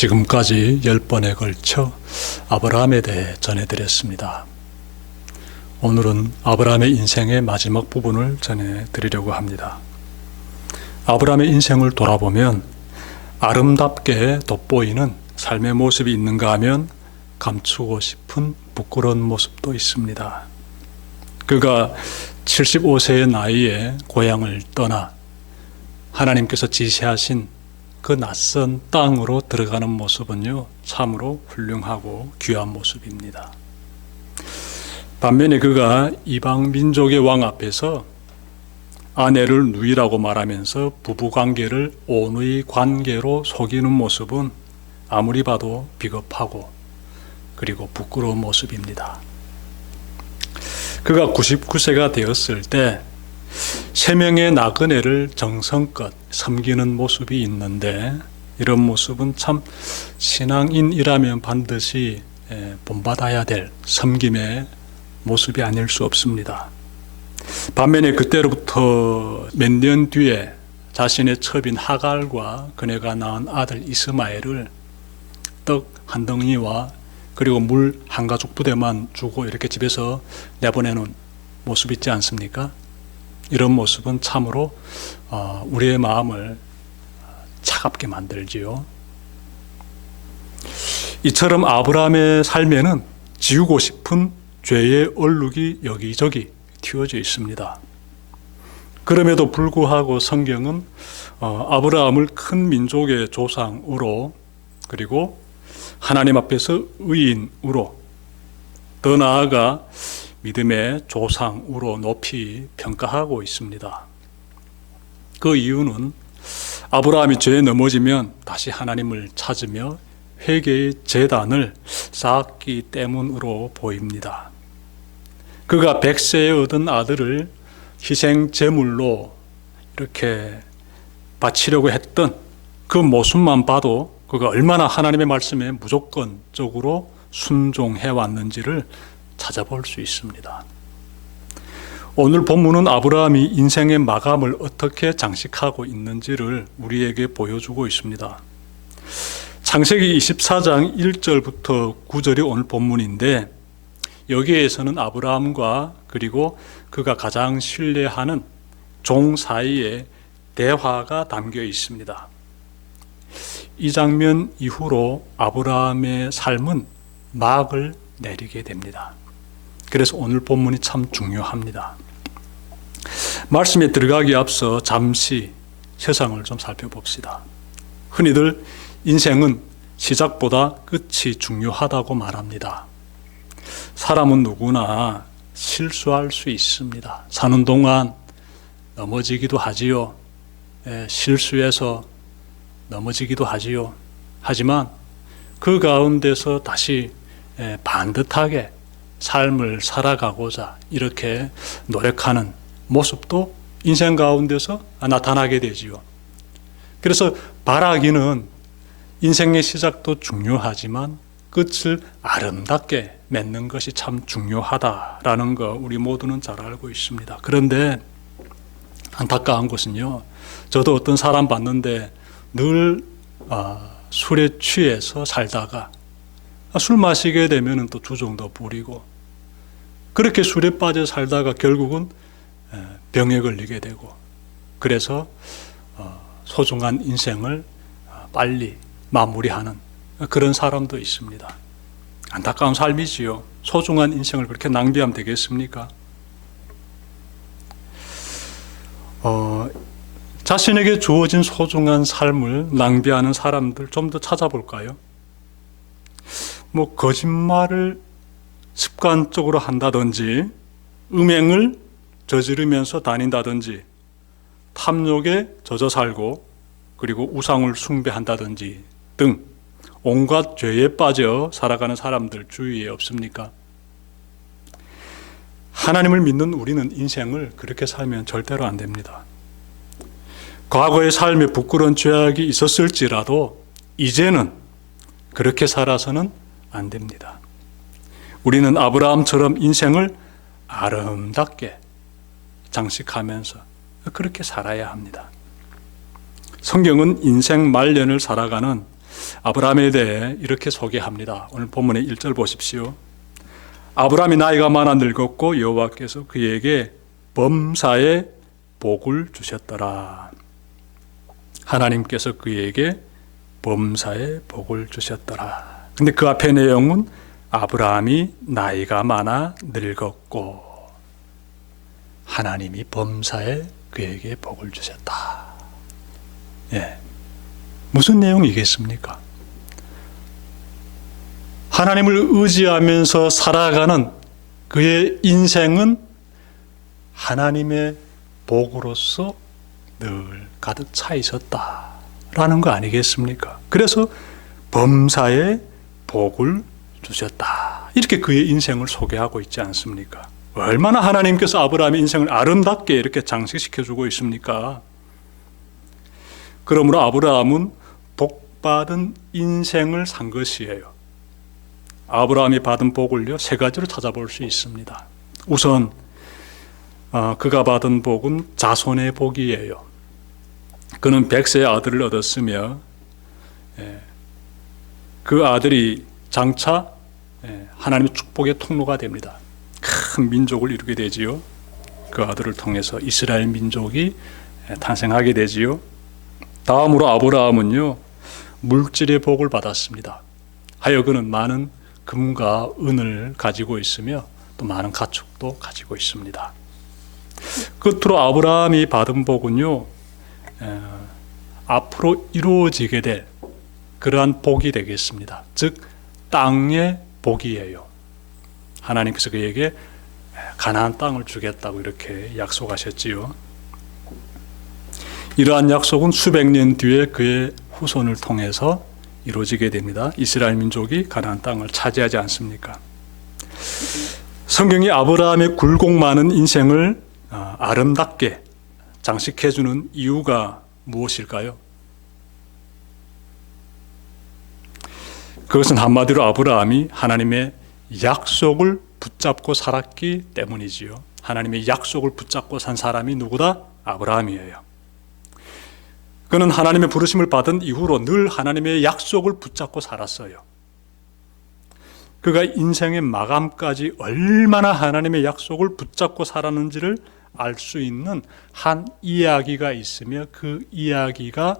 지금까지 10번에 걸쳐 아브라함에 대해 전해드렸습니다. 오늘은 아브라함의 인생의 마지막 부분을 전해드리려고 합니다. 아브라함의 인생을 돌아보면 아름답게 돋보이는 삶의 모습이 있는가 하면 감추고 싶은 부끄러운 모습도 있습니다. 그가 75세의 나이에 고향을 떠나 하나님께서 지시하신 그 낯선 땅으로 들어가는 모습은요, 참으로 훌륭하고 귀한 모습입니다. 반면에 그가 이방 민족의 왕 앞에서 아내를 누이라고 말하면서 부부관계를 온의 관계로 속이는 모습은 아무리 봐도 비겁하고 그리고 부끄러운 모습입니다. 그가 99세가 되었을 때 3명의 나그네를 정성껏 섬기는 모습이 있는데, 이런 모습은 참 신앙인이라면 반드시 본받아야 될 섬김의 모습이 아닐 수 없습니다. 반면에 그때로부터 몇 년 뒤에 자신의 첩인 하갈과 그네가 낳은 아들 이스마엘을 떡 한 덩이와 그리고 물 한 가죽 부대만 주고 이렇게 집에서 내보내는 모습 있지 않습니까? 이런 모습은 참으로 우리의 마음을 차갑게 만들지요. 이처럼 아브라함의 삶에는 지우고 싶은 죄의 얼룩이 여기저기 튀어져 있습니다. 그럼에도 불구하고 성경은 아브라함을 큰 민족의 조상으로, 그리고 하나님 앞에서 의인으로, 더 나아가 믿음의 조상으로 높이 평가하고 있습니다. 그 이유는 아브라함이 죄에 넘어지면 다시 하나님을 찾으며 회개의 제단을 쌓았기 때문으로 보입니다. 그가 100세에 얻은 아들을 희생 제물로 이렇게 바치려고 했던 그 모습만 봐도 그가 얼마나 하나님의 말씀에 무조건적으로 순종해 왔는지를 찾아볼 수 있습니다. 오늘 본문은 아브라함이 인생의 마감을 어떻게 장식하고 있는지를 우리에게 보여주고 있습니다. 창세기 24장 1절부터 9절이 오늘 본문인데, 여기에서는 아브라함과 그리고 그가 가장 신뢰하는 종 사이에 대화가 담겨 있습니다. 이 장면 이후로 아브라함의 삶은 막을 내리게 됩니다. 그래서 오늘 본문이 참 중요합니다. 말씀에 들어가기 앞서 잠시 세상을 좀 살펴봅시다. 흔히들 인생은 시작보다 끝이 중요하다고 말합니다. 사람은 누구나 실수할 수 있습니다. 사는 동안 넘어지기도 하지요. 실수해서 넘어지기도 하지요. 하지만 그 가운데서 다시 반듯하게 삶을 살아가고자 이렇게 노력하는 모습도 인생 가운데서 나타나게 되지요. 그래서 바라기는 인생의 시작도 중요하지만 끝을 아름답게 맺는 것이 참 중요하다라는 거 우리 모두는 잘 알고 있습니다. 그런데 안타까운 것은요, 저도 어떤 사람 봤는데 늘 술에 취해서 살다가 술 마시게 되면 또 주정도 부리고, 그렇게 술에 빠져 살다가 결국은 병에 걸리게 되고, 그래서 소중한 인생을 빨리 마무리하는 그런 사람도 있습니다. 안타까운 삶이지요. 소중한 인생을 그렇게 낭비하면 되겠습니까? 자신에게 주어진 소중한 삶을 낭비하는 사람들 좀 더 찾아볼까요? 거짓말을 습관적으로 한다든지, 음행을 저지르면서 다닌다든지, 탐욕에 젖어 살고 그리고 우상을 숭배한다든지 등 온갖 죄에 빠져 살아가는 사람들 주위에 없습니까? 하나님을 믿는 우리는 인생을 그렇게 살면 절대로 안 됩니다. 과거의 삶에 부끄러운 죄악이 있었을지라도 이제는 그렇게 살아서는 안 됩니다. 우리는 아브라함처럼 인생을 아름답게 장식하면서 그렇게 살아야 합니다. 성경은 인생 말년을 살아가는 아브라함에 대해 이렇게 소개합니다. 오늘 본문의 1절 보십시오. 아브라함이 나이가 많아 늙었고 여호와께서 그에게 범사에 복을 주셨더라. 하나님께서 그에게 범사에 복을 주셨더라. 근데 그 앞의 내용은 아브라함이 나이가 많아 늙었고 하나님이 범사에 그에게 복을 주셨다. 예. 무슨 내용이겠습니까? 하나님을 의지하면서 살아가는 그의 인생은 하나님의 복으로서 늘 가득 차 있었다라는 거 아니겠습니까? 그래서 범사에 복을 주셨다. 이렇게 그의 인생을 소개하고 있지 않습니까? 얼마나 하나님께서 아브라함의 인생을 아름답게 이렇게 장식시켜주고 있습니까? 그러므로 아브라함은 복받은 인생을 산 것이에요. 아브라함이 받은 복을요, 세 가지로 찾아볼 수 있습니다. 우선 그가 받은 복은 자손의 복이에요. 그는 100세의 아들을 얻었으며 그 아들이 장차 하나님의 축복의 통로가 됩니다. 큰 민족을 이루게 되지요. 그 아들을 통해서 이스라엘 민족이 탄생하게 되지요. 다음으로 아브라함은요, 물질의 복을 받았습니다. 하여 그는 많은 금과 은을 가지고 있으며 또 많은 가축도 가지고 있습니다. 끝으로 아브라함이 받은 복은요, 앞으로 이루어지게 될 그러한 복이 되겠습니다. 즉 땅의 복이에요. 하나님께서 그에게 가나안 땅을 주겠다고 이렇게 약속하셨지요. 이러한 약속은 수백 년 뒤에 그의 후손을 통해서 이루어지게 됩니다. 이스라엘 민족이 가나안 땅을 차지하지 않습니까? 성경이 아브라함의 굴곡 많은 인생을 아름답게 장식해주는 이유가 무엇일까요? 그것은 한마디로 아브라함이 하나님의 약속을 붙잡고 살았기 때문이지요. 하나님의 약속을 붙잡고 산 사람이 누구다? 아브라함이에요. 그는 하나님의 부르심을 받은 이후로 늘 하나님의 약속을 붙잡고 살았어요. 그가 인생의 마감까지 얼마나 하나님의 약속을 붙잡고 살았는지를 알 수 있는 한 이야기가 있으며 그 이야기가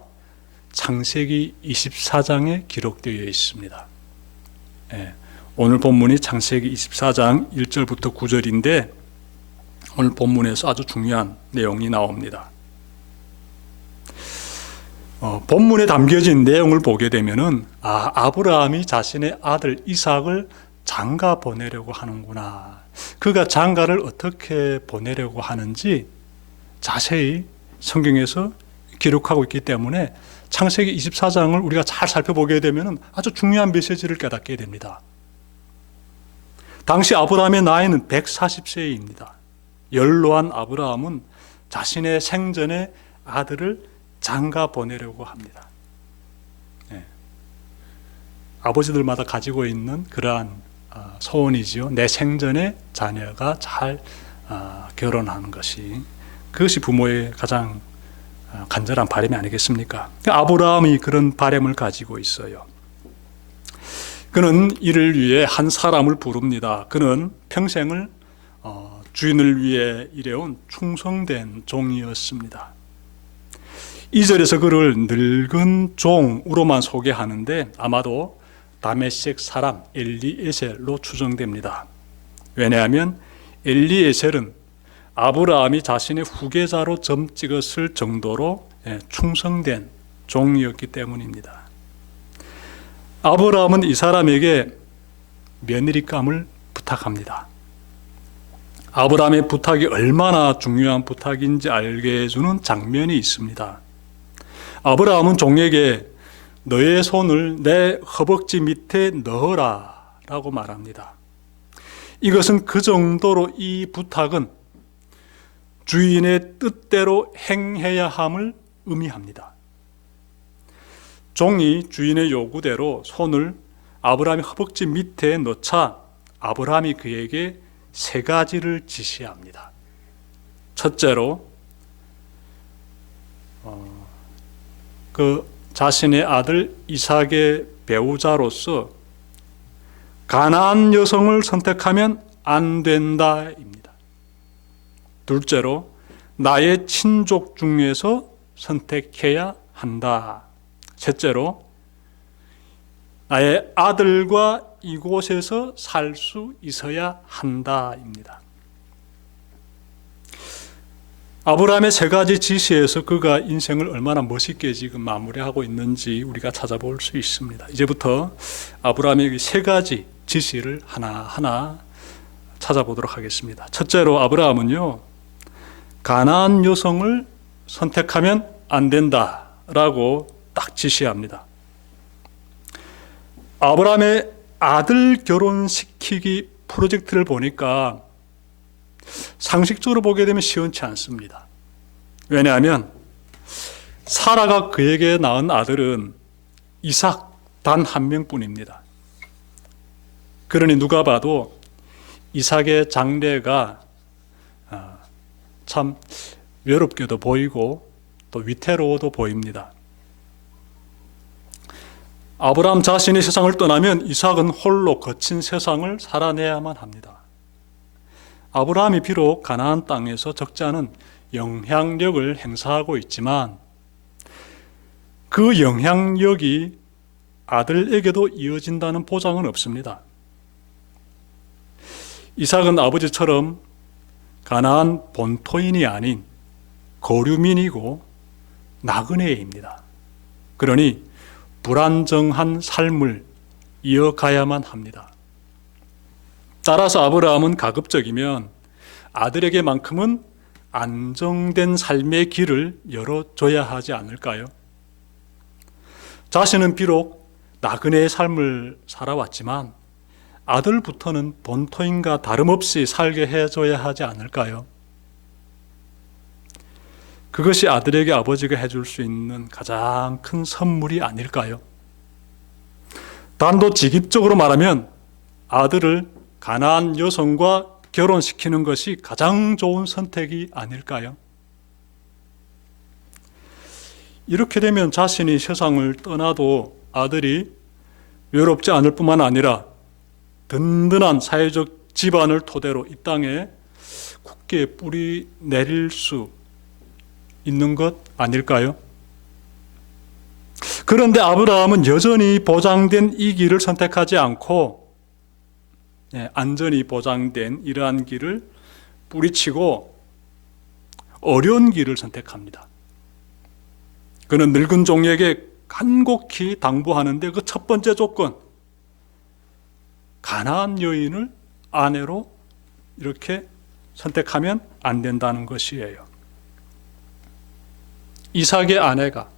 창세기 24장에 기록되어 있습니다. 오늘 본문이 창세기 24장 1절부터 9절인데 오늘 본문에서 아주 중요한 내용이 나옵니다. 본문에 담겨진 내용을 보게 되면은 아브라함이 자신의 아들 이삭을 장가 보내려고 하는구나. 그가 장가를 어떻게 보내려고 하는지 자세히 성경에서 기록하고 있기 때문에 창세기 24장을 우리가 잘 살펴보게 되면은 아주 중요한 메시지를 깨닫게 됩니다. 당시 아브라함의 나이는 140세입니다. 연로한 아브라함은 자신의 생전에 아들을 장가 보내려고 합니다. 아버지들마다 가지고 있는 그러한 소원이지요. 내 생전에 자녀가 잘 결혼하는 것이, 그것이 부모의 가장 간절한 바람이 아니겠습니까? 아브라함이 그런 바람을 가지고 있어요. 그는 이를 위해 한 사람을 부릅니다. 그는 평생을 주인을 위해 일해온 충성된 종이었습니다. 2절에서 그를 늙은 종으로만 소개하는데 아마도 다메섹 사람 엘리에셀로 추정됩니다. 왜냐하면 엘리에셀은 아브라함이 자신의 후계자로 점 찍었을 정도로 충성된 종이었기 때문입니다. 아브라함은 이 사람에게 며느리감을 부탁합니다. 아브라함의 부탁이 얼마나 중요한 부탁인지 알게 해주는 장면이 있습니다. 아브라함은 종에게 너의 손을 내 허벅지 밑에 넣어라 라고 말합니다. 이것은 그 정도로 이 부탁은 주인의 뜻대로 행해야 함을 의미합니다. 종이 주인의 요구대로 손을 아브라함의 허벅지 밑에 넣자 아브라함이 그에게 세 가지를 지시합니다. 첫째로 자신의 아들 이삭의 배우자로서 가나안 여성을 선택하면 안 된다입니다. 둘째로 나의 친족 중에서 선택해야 한다. 셋째로 나의 아들과 이곳에서 살 수 있어야 한다입니다. 아브라함의 세 가지 지시에서 그가 인생을 얼마나 멋있게 지금 마무리하고 있는지 우리가 찾아볼 수 있습니다. 이제부터 아브라함의 세 가지 지시를 하나하나 찾아보도록 하겠습니다. 첫째로 아브라함은요, 가나안 여성을 선택하면 안 된다라고 딱 지시합니다. 아브라함의 아들 결혼시키기 프로젝트를 보니까 상식적으로 보게 되면 시원치 않습니다. 왜냐하면 사라가 그에게 낳은 아들은 이삭 단 한 명뿐입니다. 그러니 누가 봐도 이삭의 장래가 참 외롭게도 보이고 또 위태로워도 보입니다. 아브라함 자신이 세상을 떠나면 이삭은 홀로 거친 세상을 살아내야만 합니다. 아브라함이 비록 가나안 땅에서 적지 않은 영향력을 행사하고 있지만 그 영향력이 아들에게도 이어진다는 보장은 없습니다. 이삭은 아버지처럼 가나안 본토인이 아닌 거류민이고 나그네입니다. 그러니 불안정한 삶을 이어가야만 합니다. 따라서 아브라함은 가급적이면 아들에게만큼은 안정된 삶의 길을 열어줘야 하지 않을까요? 자신은 비록 나그네의 삶을 살아왔지만 아들부터는 본토인과 다름없이 살게 해줘야 하지 않을까요? 그것이 아들에게 아버지가 해줄 수 있는 가장 큰 선물이 아닐까요? 단도직입적으로 말하면 아들을 가나안 여성과 결혼시키는 것이 가장 좋은 선택이 아닐까요? 이렇게 되면 자신이 세상을 떠나도 아들이 외롭지 않을 뿐만 아니라 든든한 사회적 기반을 토대로 이 땅에 굳게 뿌리 내릴 수 있는 것 아닐까요? 그런데 아브라함은 여전히 보장된 이 길을 선택하지 않고 안전이 보장된 이러한 길을 뿌리치고 어려운 길을 선택합니다. 그는 늙은 종에게 간곡히 당부하는데 그 첫 번째 조건, 가나안 여인을 아내로 이렇게 선택하면 안 된다는 것이에요. 이삭의 아내가,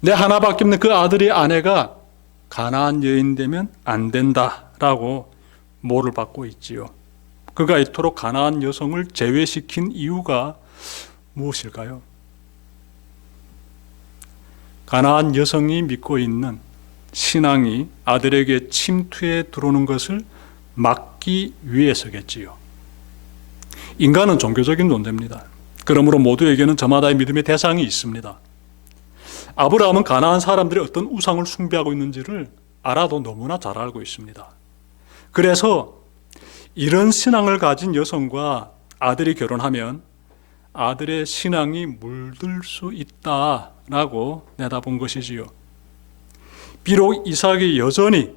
내 하나밖에 없는 그 아들의 아내가 가나안 여인 되면 안 된다라고 모를 받고 있지요. 그가 이토록 가나안 여성을 제외시킨 이유가 무엇일까요? 가나안 여성이 믿고 있는 신앙이 아들에게 침투해 들어오는 것을 막기 위해서겠지요. 인간은 종교적인 존재입니다. 그러므로 모두에게는 저마다의 믿음의 대상이 있습니다. 아브라함은 가나안 사람들이 어떤 우상을 숭배하고 있는지를 알아도 너무나 잘 알고 있습니다. 그래서 이런 신앙을 가진 여성과 아들이 결혼하면 아들의 신앙이 물들 수 있다라고 내다본 것이지요. 비록 이삭이 여전히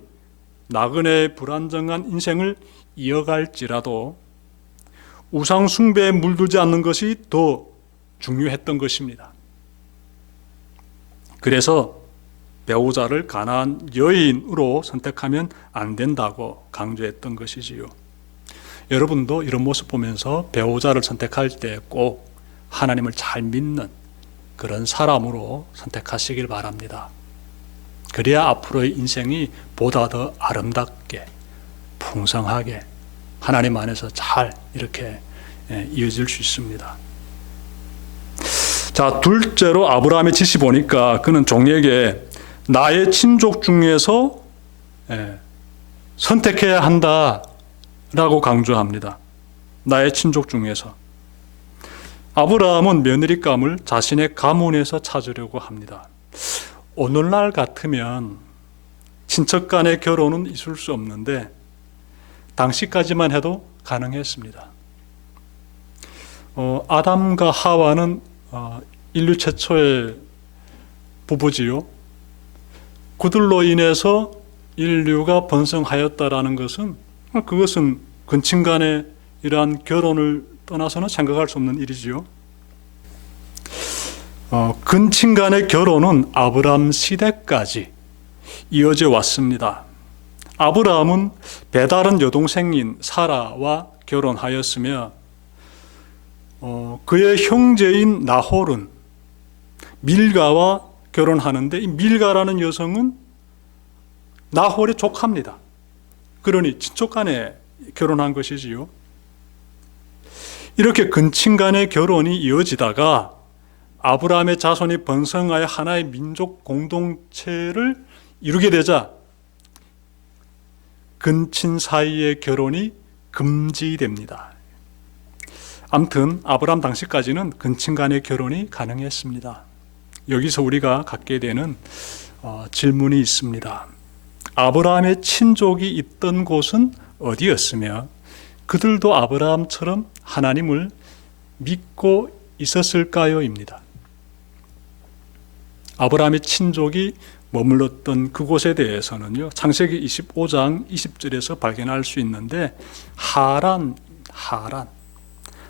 나그네의 불안정한 인생을 이어갈지라도 우상 숭배에 물들지 않는 것이 더 중요했던 것입니다. 그래서 배우자를 가나안 여인으로 선택하면 안 된다고 강조했던 것이지요. 여러분도 이런 모습 보면서 배우자를 선택할 때 꼭 하나님을 잘 믿는 그런 사람으로 선택하시길 바랍니다. 그래야 앞으로의 인생이 보다 더 아름답게 풍성하게 하나님 안에서 잘 이렇게 이어질 수 있습니다. 자, 둘째로 아브라함의 지시 보니까 그는 종에게 나의 친족 중에서 선택해야 한다라고 강조합니다. 나의 친족 중에서. 아브라함은 며느리감을 자신의 가문에서 찾으려고 합니다. 오늘날 같으면 친척 간의 결혼은 있을 수 없는데 당시까지만 해도 가능했습니다. 아담과 하와는 인류 최초의 부부지요. 그들로 인해서 인류가 번성하였다라는 것은 그것은 근친 간의 이러한 결혼을 떠나서는 생각할 수 없는 일이지요. 근친 간의 결혼은 아브라함 시대까지 이어져 왔습니다. 아브라함은 배다른 여동생인 사라와 결혼하였으며 그의 형제인 나홀은 밀가와 결혼하는데 이 밀가라는 여성은 나홀의 조카입니다. 그러니 친척 간에 결혼한 것이지요. 이렇게 근친 간의 결혼이 이어지다가 아브라함의 자손이 번성하여 하나의 민족 공동체를 이루게 되자 근친 사이의 결혼이 금지됩니다. 아무튼 아브라함 당시까지는 근친 간의 결혼이 가능했습니다. 여기서 우리가 갖게 되는 질문이 있습니다. 아브라함의 친족이 있던 곳은 어디였으며 그들도 아브라함처럼 하나님을 믿고 있었을까요? 입니다. 아브라함의 친족이 머물렀던 그곳에 대해서는요, 창세기 25장 20절에서 발견할 수 있는데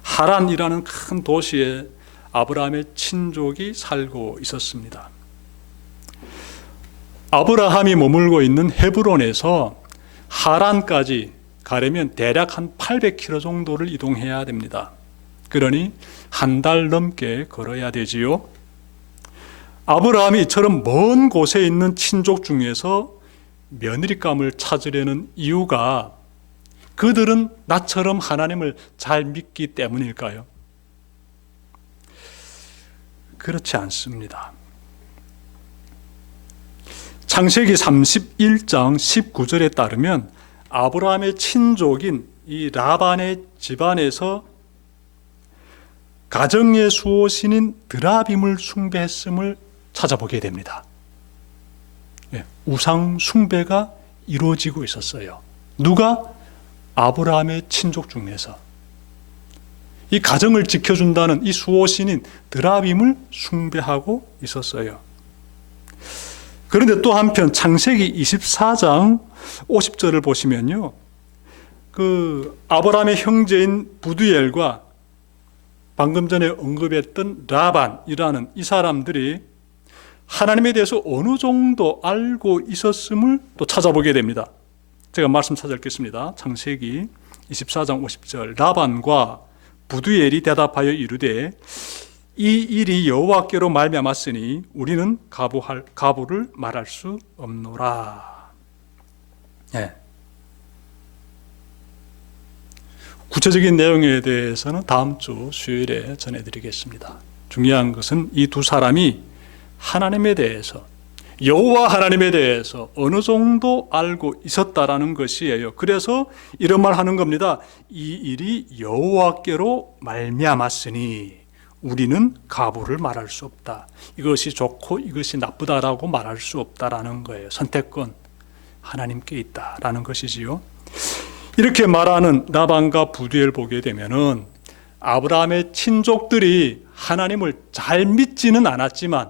하란이라는 큰 도시에 아브라함의 친족이 살고 있었습니다. 아브라함이 머물고 있는 헤브론에서 하란까지 가려면 대략 한 800km 정도를 이동해야 됩니다. 그러니 한 달 넘게 걸어야 되지요. 아브라함이 이처럼 먼 곳에 있는 친족 중에서 며느리감을 찾으려는 이유가 그들은 나처럼 하나님을 잘 믿기 때문일까요? 그렇지 않습니다. 창세기 31장 19절에 따르면 아브라함의 친족인 이 라반의 집안에서 가정의 수호신인 드라빔을 숭배했음을 찾아보게 됩니다. 우상 숭배가 이루어지고 있었어요. 누가? 아브라함의 친족 중에서. 이 가정을 지켜준다는 이 수호신인 드라빔을 숭배하고 있었어요. 그런데 또 한편 창세기 24장 50절을 보시면요, 그 아브라함의 형제인 부두엘과 방금 전에 언급했던 라반이라는 이 사람들이 하나님에 대해서 어느 정도 알고 있었음을 또 찾아보게 됩니다. 제가 말씀 찾아 읽겠습니다. 창세기 24장 50절. 라반과 부두엘이 대답하여 이르되 이 일이 여호와께로 말미암았으니 우리는 가부를 말할 수 없노라. 구체적인 내용에 대해서는 다음 주 수요일에 전해드리겠습니다. 중요한 것은 이 두 사람이 하나님에 대해서, 여호와 하나님에 대해서 어느 정도 알고 있었다라는 것이에요. 그래서 이런 말 하는 겁니다. 이 일이 여호와께로 말미암았으니 우리는 가부를 말할 수 없다. 이것이 좋고 이것이 나쁘다라고 말할 수 없다라는 거예요. 선택권 하나님께 있다라는 것이지요. 이렇게 말하는 라반과 부두엘 보게 되면은 아브라함의 친족들이 하나님을 잘 믿지는 않았지만,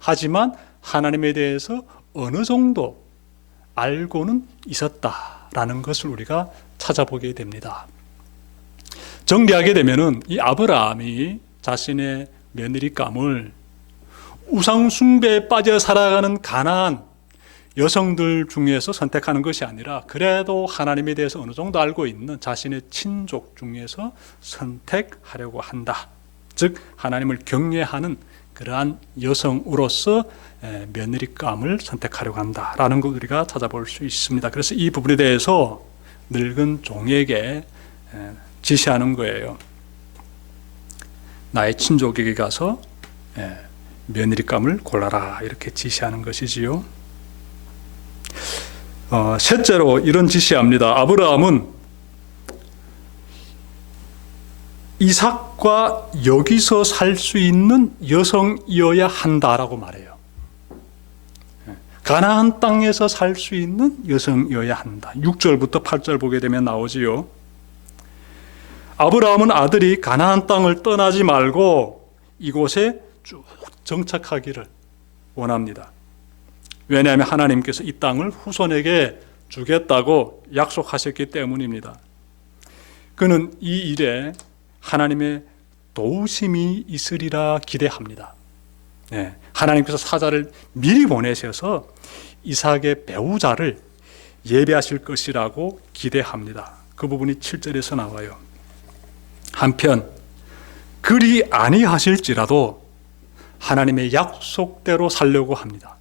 하지만 하나님에 대해서 어느 정도 알고는 있었다라는 것을 우리가 찾아보게 됩니다. 정리하게 되면은 이 아브라함이 자신의 며느리감을 우상 숭배에 빠져 살아가는 가난한 여성들 중에서 선택하는 것이 아니라 그래도 하나님에 대해서 어느 정도 알고 있는 자신의 친족 중에서 선택하려고 한다. 즉 하나님을 경외하는 그러한 여성으로서 며느리감을 선택하려고 한다라는 것 우리가 찾아볼 수 있습니다. 그래서 이 부분에 대해서 늙은 종에게 지시하는 거예요. 나의 친족에게 가서 며느리감을 골라라, 이렇게 지시하는 것이지요. 셋째로 이런 지시합니다. 아브라함은 이삭과 여기서 살 수 있는 여성이어야 한다라고 말해요. 가나안 땅에서 살 수 있는 여성이어야 한다. 6절부터 8절 보게 되면 나오지요. 아브라함은 아들이 가나안 땅을 떠나지 말고 이곳에 쭉 정착하기를 원합니다. 왜냐하면 하나님께서 이 땅을 후손에게 주겠다고 약속하셨기 때문입니다. 그는 이 일에 하나님의 도우심이 있으리라 기대합니다. 하나님께서 사자를 미리 보내셔서 이삭의 배우자를 예배하실 것이라고 기대합니다. 그 부분이 7절에서 나와요. 한편 그리 아니하실지라도 하나님의 약속대로 살려고 합니다.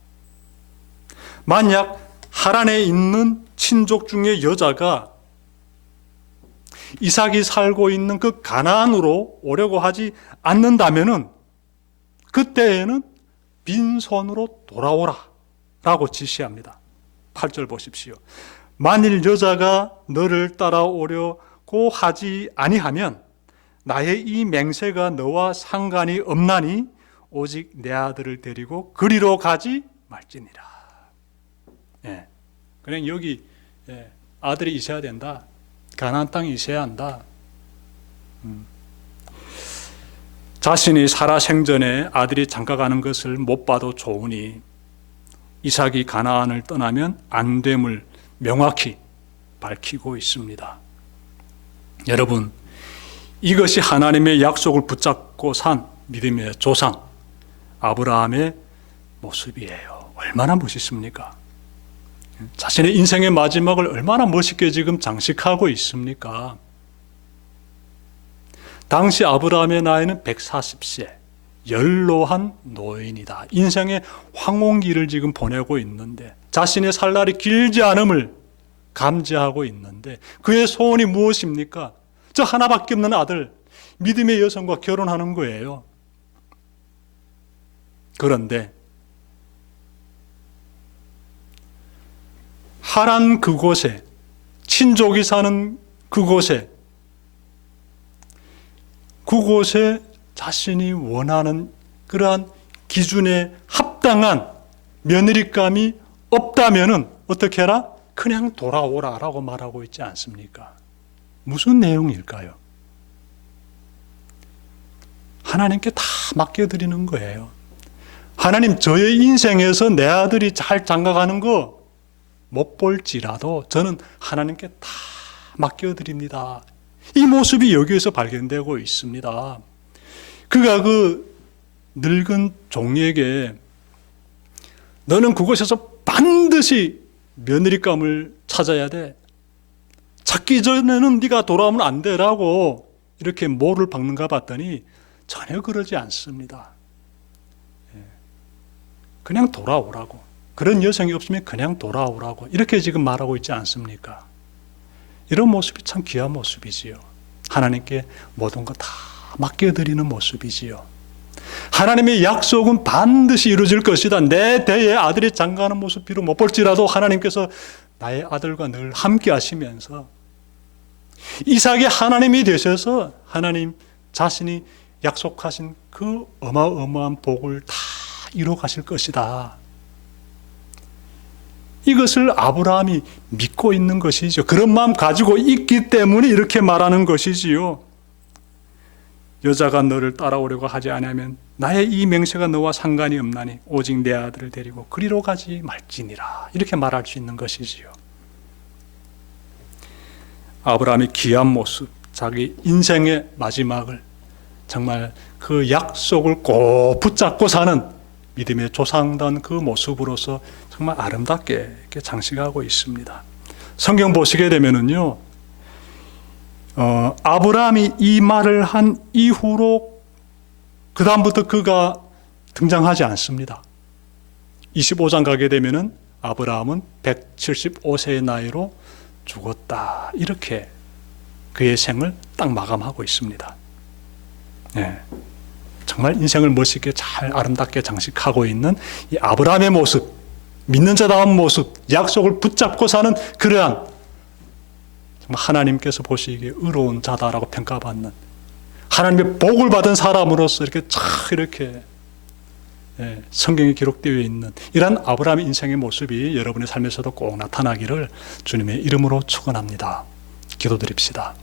만약 하란에 있는 친족 중에 여자가 이삭이 살고 있는 그 가나안으로 오려고 하지 않는다면은 그때에는 빈손으로 돌아오라 라고 지시합니다. 8절 보십시오. 만일 여자가 너를 따라오려고 하지 아니하면 나의 이 맹세가 너와 상관이 없나니 오직 내 아들을 데리고 그리로 가지 말지니라. 그냥 여기 아들이 있어야 된다. 가나안 땅에 있어야 한다. 자신이 살아 생전에 아들이 장가가는 것을 못 봐도 좋으니 이삭이 가나안을 떠나면 안 됨을 명확히 밝히고 있습니다. 여러분, 이것이 하나님의 약속을 붙잡고 산 믿음의 조상 아브라함의 모습이에요. 얼마나 멋있습니까? 자신의 인생의 마지막을 얼마나 멋있게 지금 장식하고 있습니까? 당시 아브라함의 나이는 140세, 연로한 노인이다. 인생의 황혼기를 지금 보내고 있는데 자신의 살 날이 길지 않음을 감지하고 있는데 그의 소원이 무엇입니까? 저 하나밖에 없는 아들, 믿음의 여성과 결혼하는 거예요. 그런데 하란 그곳에, 친족이 사는 그곳에 자신이 원하는 그러한 기준에 합당한 며느리감이 없다면은 어떻게 해라? 그냥 돌아오라 라고 말하고 있지 않습니까? 무슨 내용일까요? 하나님께 다 맡겨드리는 거예요. 하나님, 저의 인생에서 내 아들이 잘 장가가는 거 못 볼지라도 저는 하나님께 다 맡겨드립니다. 이 모습이 여기에서 발견되고 있습니다. 그가 그 늙은 종에게 너는 그곳에서 반드시 며느리감을 찾아야 돼. 찾기 전에는 네가 돌아오면 안 되라고 이렇게 모를 박는가 봤더니 전혀 그러지 않습니다. 그냥 돌아오라고. 그런 여성이 없으면 그냥 돌아오라고 이렇게 지금 말하고 있지 않습니까? 이런 모습이 참 귀한 모습이지요. 하나님께 모든 거 다 맡겨드리는 모습이지요. 하나님의 약속은 반드시 이루어질 것이다. 내 대에 아들이 장가하는 모습 비록 못 볼지라도 하나님께서 나의 아들과 늘 함께 하시면서 이삭이 하나님이 되셔서 하나님 자신이 약속하신 그 어마어마한 복을 다 이루어 가실 것이다. 이것을 아브라함이 믿고 있는 것이죠. 그런 마음 가지고 있기 때문에 이렇게 말하는 것이지요. 여자가 너를 따라오려고 하지 않으면 나의 이 맹세가 너와 상관이 없나니 오직 내 아들을 데리고 그리로 가지 말지니라. 이렇게 말할 수 있는 것이지요. 아브라함의 귀한 모습, 자기 인생의 마지막을 정말 그 약속을 꼭 붙잡고 사는 믿음의 조상다운 그 모습으로서 정말 아름답게 이렇게 장식하고 있습니다. 성경 보시게 되면은요, 아브라함이 이 말을 한 이후로 그 다음부터 그가 등장하지 않습니다. 25장 가게 되면은 아브라함은 175세의 나이로 죽었다. 이렇게 그의 생을 딱 마감하고 있습니다. 정말 인생을 멋있게 잘 아름답게 장식하고 있는 이 아브라함의 모습, 믿는 자다운 모습, 약속을 붙잡고 사는 그러한 정말 하나님께서 보시기에 의로운 자다라고 평가받는 하나님의 복을 받은 사람으로서 이렇게 쫙 이렇게 성경에 기록되어 있는 이러한 아브라함의 인생의 모습이 여러분의 삶에서도 꼭 나타나기를 주님의 이름으로 축원합니다. 기도드립시다.